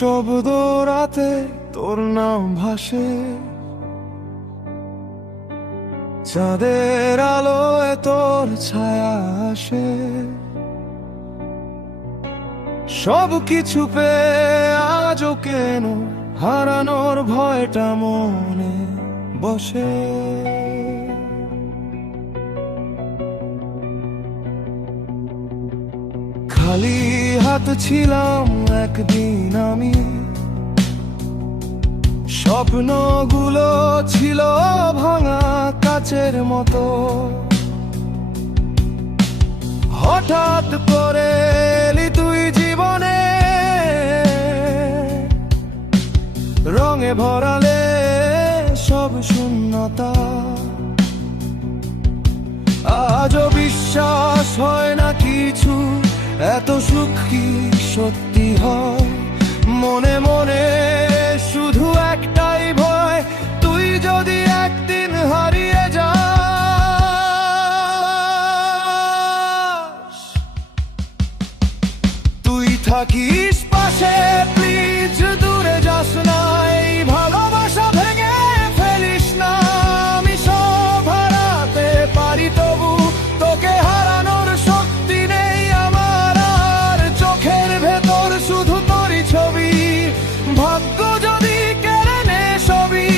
নিঃশব্দ রাতে তোর নাম ভাসে, চাঁদের আলোয় তোর ছায়া আসে। সব কিছু পেয়ে আজও কেন হারানোর ভয়টা মনে বসে। খালি হাত ছিলাম একদিন আমি, স্বপ্নগুলো ছিল ভাঙা কাচের মতো। হঠাৎ করে এলি তুই জীবনে, রঙে ভরালে সব শূন্যতা। আজও বিশ্বাস হয় না কিছু এত সুখী সত্যি হয়। মনে মনে শুধু একটাই ভয়, তুই যদি একদিন হারিয়ে যাস। তুই থাকিস পাশে, প্লিজ দূরে যাস না। এই ভালোবাসা ভেঙে ফেলিস না। আমি সব হারাতে পারি তবু তোকে হারানোর শক্তি নেই আমার। আর চোখের ভেতর শুধু তোরই ছবি, ভাগ্য যদি কেড়ে নে সবই।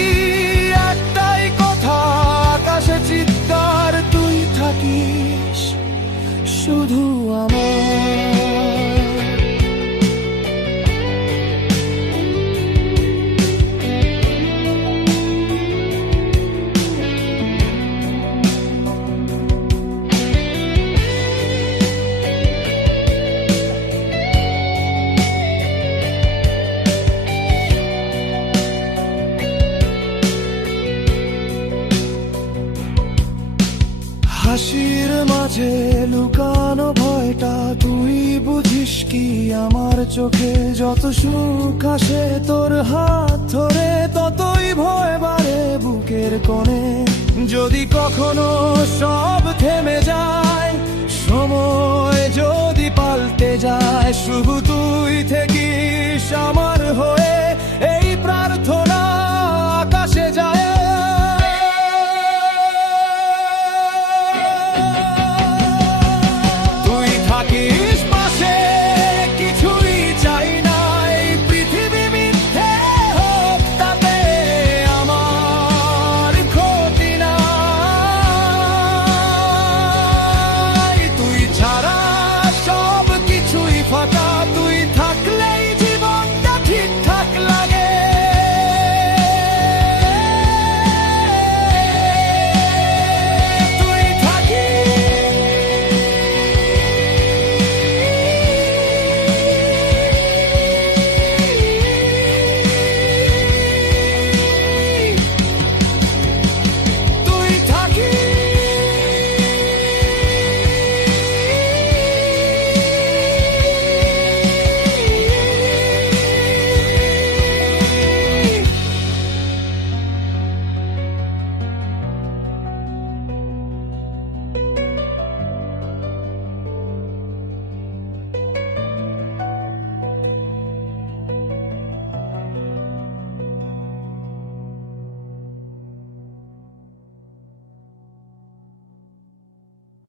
একটাই কথা আকাশে চিৎকার, তুই থাকিস শুধু আমার। হাসির মাঝে লুকানো ভয়টা তুই বুঝিস কি? আমার চোখে যত সুখ আসে তোর হাত ধরে, ততই ভয় বাড়ে বুকের কোণে। যদি কখনো সব থেমে যায়, সময় যদি পাল্টে যায়, শুধু তুই থাকিস আমার হয়ে।